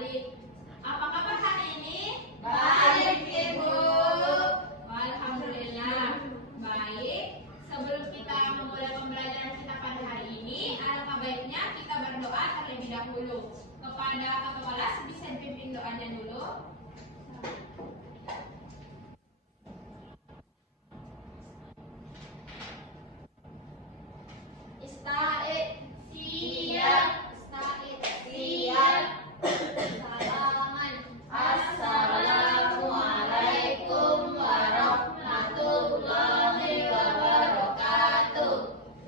balik. Apa kabar hari ini? Baik, Ibu. Alhamdulillah. Baik. Sebelum kita memulai pembelajaran kita pada hari ini, alangkah baiknya kita berdoa terlebih dahulu. Kepada Kakak kelas bisa dipimpin doanya dulu. Assalamualaikum warahmatullahi wabarakatuh.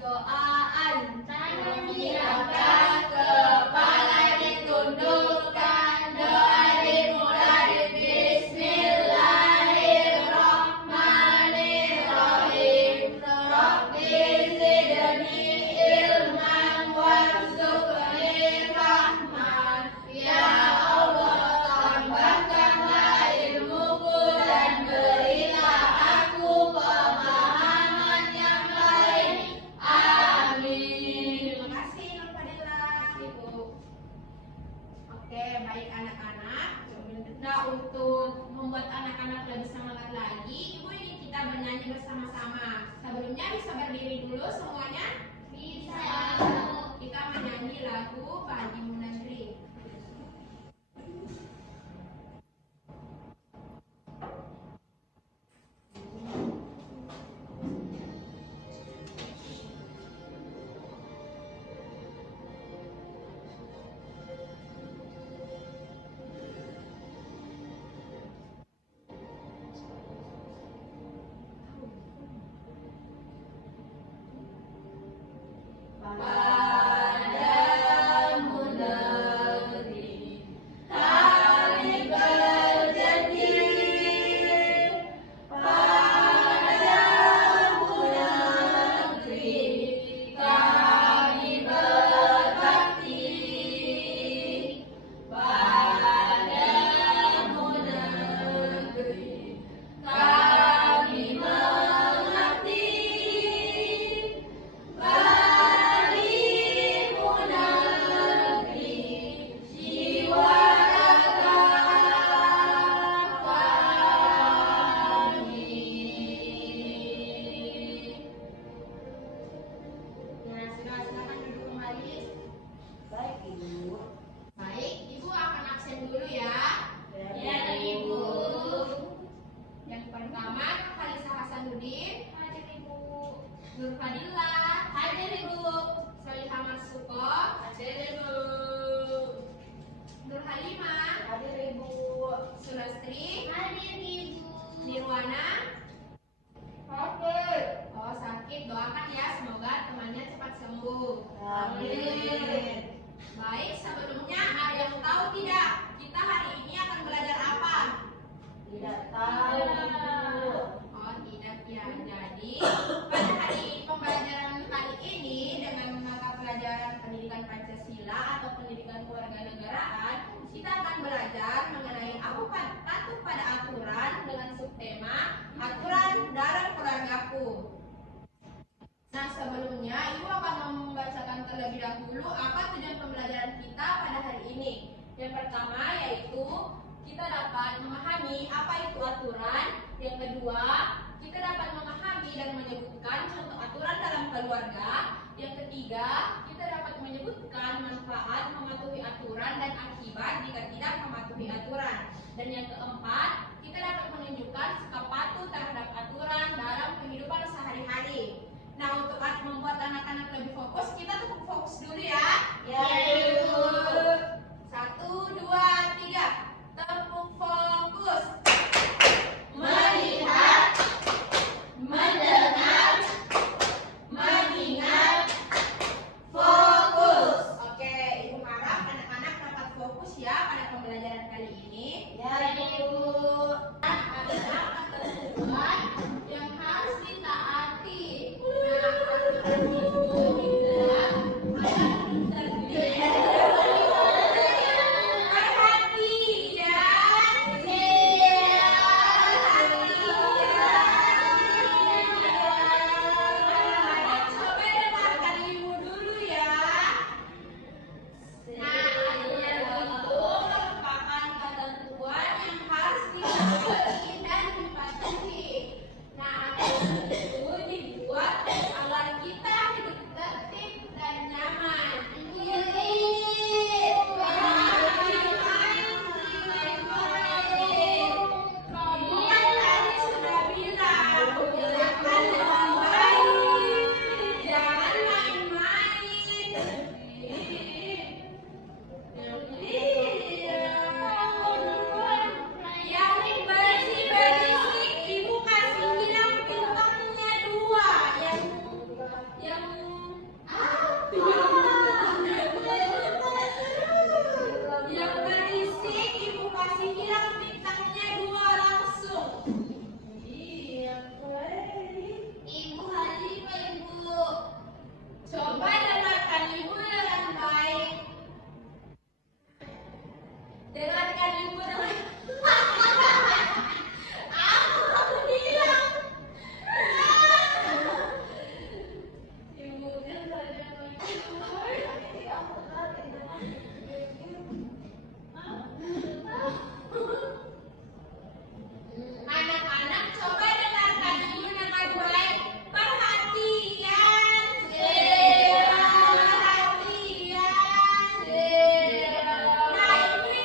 Doaan. Kami angkat kepala ditundukkan, doa dimulai. Bismillahirrahmanirrahim. Rabbi zidni ilman warzuqni rahman. Ya Allah, tambahkanlah ilmuku dan berilah aku pemahaman yang baik. Amin. Terima kasih Nurfadillah, Ibu. Oke, baik anak-anak. Nah, untuk membuat anak-anak lebih semangat lagi, Ibu ingin kita bernyanyi bersama-sama. Sebelumnya bisa berdiri dulu semuanya? Bisa. Kita menyanyi lagu Pak Haji Munandri. Padamu negeri kami berjanji, padamu negeri kami berbakti, padamu negeri kami mengabdi. Berimu negeri jiwa raga kami. Nah, silakan duduk kembali. Baik, Ibu. Baik, Ibu akan absen dulu ya. Ya, Ibu. Yang pertama, Kalisa Hasanuddin. Hadir, Ibu. Nurfadillah. Hadir, Ibu. Soliha Marsuko. Hadir, Ibu. Nur Halimah. Hadir, Ibu. Sulastri. Hadir, Ibu. Nirwana. Hadir. Oh, sakit. Doakan ya, semoga temannya cepat sembuh. Amin. Baik, sebelumnya ada yang tahu tidak? Kita hari ini akan belajar apa? Tidak tahu, Ibu. Oh, tidak ya. Jadi, pada hari pembelajaran kali ini dengan mata pelajaran pendidikan Pancasila atau pendidikan kewarganegaraan, kita akan belajar mengenai aku patuh pada aturan dengan subtema aturan dalam keluargaku. Nah, sebelumnya Ibu akan membacakan terlebih dahulu apa tujuan pembelajaran kita pada hari ini. Yang pertama yaitu kita dapat memahami apa itu aturan. Yang kedua, kita dapat memahami dan menyebutkan contoh aturan dalam keluarga. Yang ketiga, kita dapat menyebutkan manfaat mematuhi aturan dan akibat jika tidak mematuhi aturan. Dan yang keempat, kita dapat menunjukkan sikap patuh terhadap aturan dalam kehidupan sehari-hari. Nah, untuk membuat anak-anak lebih fokus, kita tepuk fokus dulu ya. Ya, Ibu. 1, 2, 3. Tepuk fokus. Melihat, mendengar, mengingat, fokus. Oke, Ibu harap anak-anak dapat fokus ya pada pembelajaran kali ini. Ya, Ibu. Adalah ketentuan yang harus ditaati. Nah, aturan itu tidak ada Dengarkan ibu dengan aku bilang. Ibunya saja anak-anak coba dengarkan dulu dengan baik. Perhatian. Perhatian. Nah ini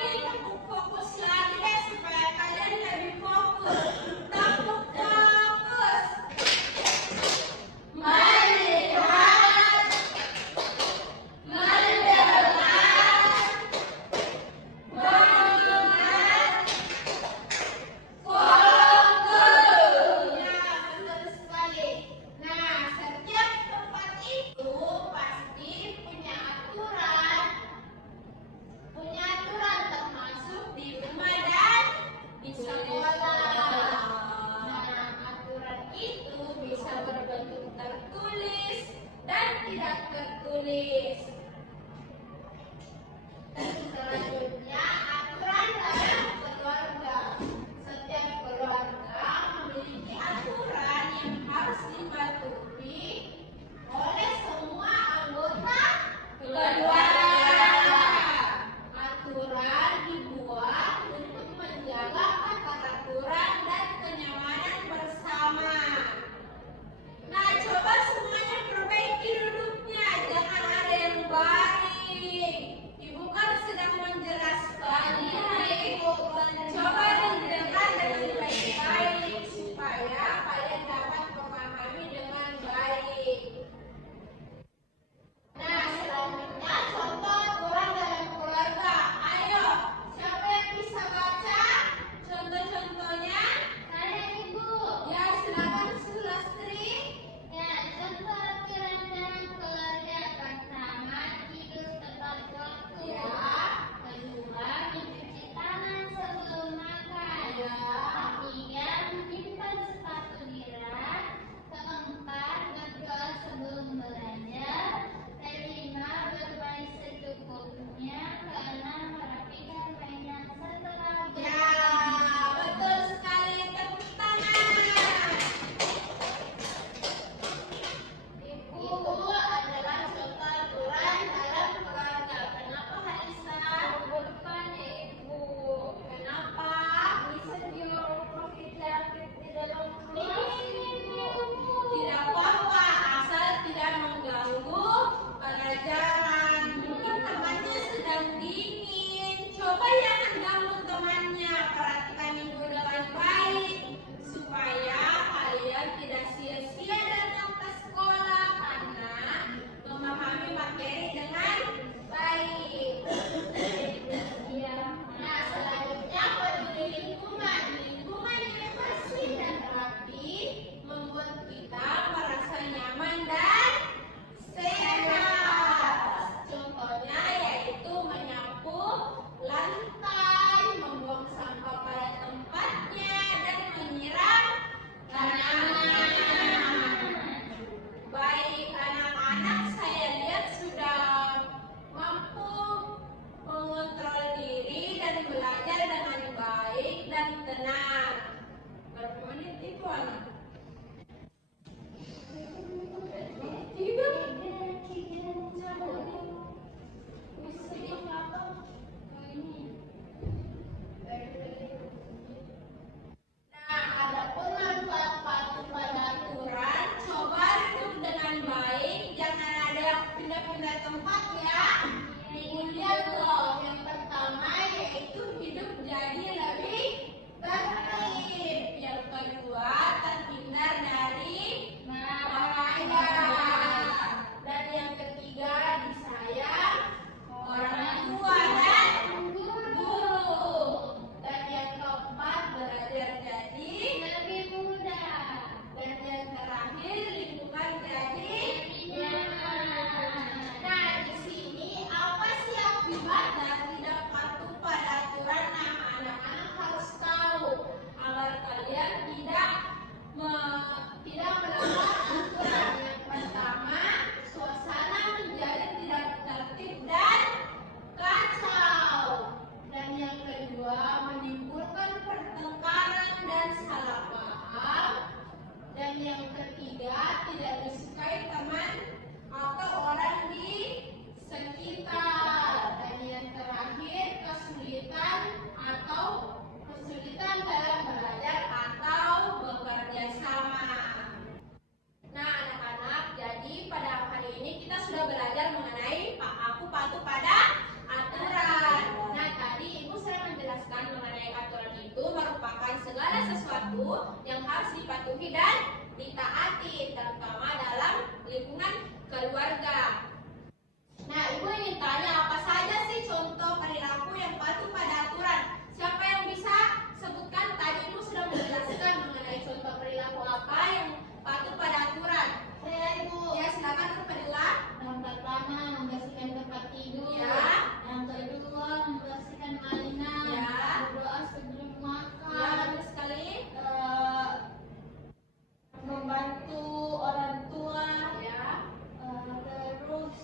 menjelaskan mengenai aturan itu merupakan segala sesuatu yang harus dipatuhi dan ditaati, terutama dalam lingkungan keluarga. Nah, Ibu ingin tanya apa saja sih contoh perilaku yang patuh pada aturan? Siapa yang bisa sebutkan? Tadi Ibu sudah menjelaskan mengenai contoh perilaku apa yang patuh pada aturan. Saya Ibu. Ya, silakan Fadila. Yang pertama membersihkan tempat tidur. Ya. Yang kedua membersihkan mainan. Ya. Berdoa sebelum makan. Ya, bagus sekali. Membantu orang tua. Ya. Terus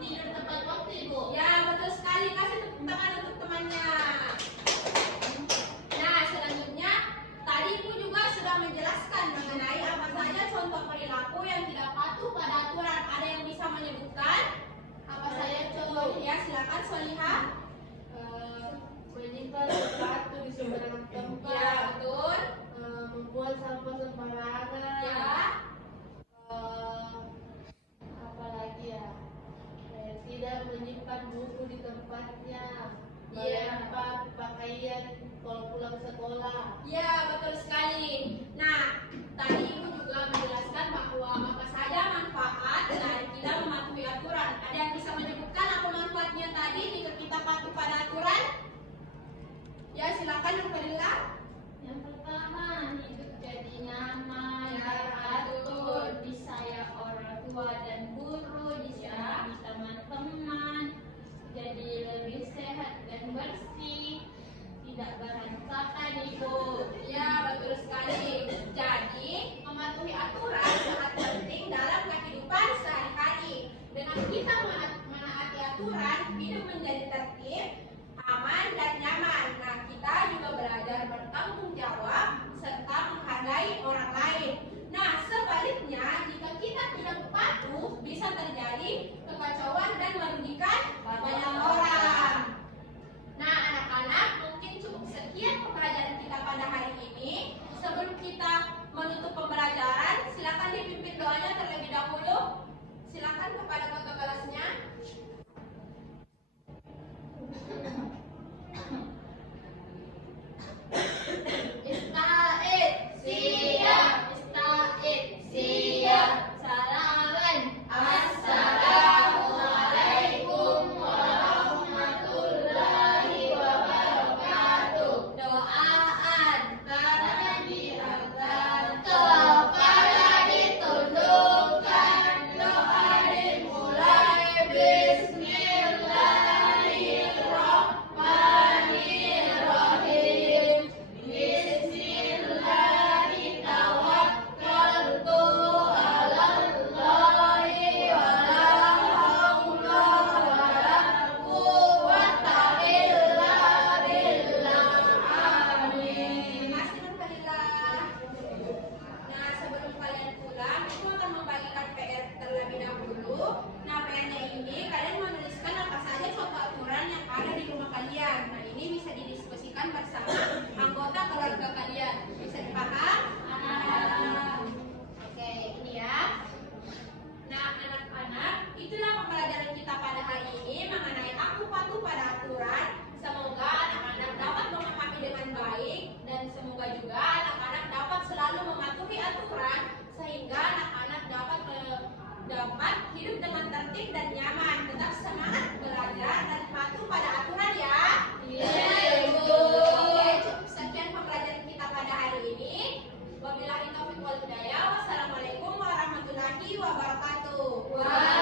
tidur tepat waktu Ibu. Ya, betul sekali. Kasih tepuk tangan untuk temannya. Nah, selanjutnya tadi Ibu juga sudah menjelaskan mengenai apa saja contoh perilaku yang tidak patuh pada aturan. Ada yang bisa menyebutkan? Apa saja contohnya? Ya, silakan Soliha. Menyimpan sepatu di sembarang tempat. Ya, betul. Membuang sampah sembarangan. Ya. Apalagi ya? Tidak menyimpan buku di tempatnya. Iya. Melempar pakaian kalau pulang sekolah. Ya, betul sekali. Nah, tadi Ibu juga menjelaskan bahwa apa saja manfaat dari tidak mematuhi aturan. Ada yang bisa menyebutkan apa manfaatnya tadi jika kita patuh pada aturan? Ya, silakan Nurfadila. Yang pertama, hidup jadi nyaman, Ya, teratur, disayang orang tua dan guru, disayangi teman-teman, jadi lebih sehat dan bersih, tidak berantakan Ibu. Ya, betul sekali. Jadi, mematuhi aturan sangat penting dalam kehidupan sehari-hari. Dengan kita menaati aturan, hidup menjadi tertib, aman, dan nyaman. Nah, kita juga belajar bertanggung jawab serta menghargai orang lain. Nah, sebaliknya, jika kita tidak patuh, bisa terjadi kekacauan dan merugikan banyak orang. Nah, anak-anak, mungkin cukup sekian pembelajaran kita pada hari ini. Sebelum kita menutup pembelajaran, silakan dipimpin doanya terlebih dahulu. Silakan kepada kakak kelasnya. Istaid, siap. Istaid, siap. Salaman. Assalamualaikum warahmatullahi wabarakatuh. Doaan karena diangkat, kepala ditundukkan, doa dimulai. Bismillahirrahmanirrahim. Bismillahirrahmanirrahim. Alallahi wala haula wala quwwata illa billah. Amin. Terima kasih Nurfadila. Nah, sebelum kalian pulang, Ibu akan membagikan PR terlebih dahulu. Nah, PR-nya ini kalian menuliskan apa saja contoh aturan yang ada di rumah kalian. Nah, ini bisa didiskusikan bersama anggota keluarga kalian. Bisa dipaham? Oke, ini ya. Nah, anak-anak, itulah pembelajaran kita pada hari ini mengenai aku patuh pada aturan. Semoga anak-anak dapat memahami dengan baik dan semoga juga anak-anak dapat selalu mematuhi aturan sehingga anak-anak dapat hidup dengan tertib dan nyaman. Tetap semangat belajar dan patuh pada aturan ya. Iya, Ibu. Oke, cukup sekian pembelajaran kita pada hari ini. Wabillahi taufiq wal hidayah. Wassalamualaikum warahmatullahi wabarakatuh.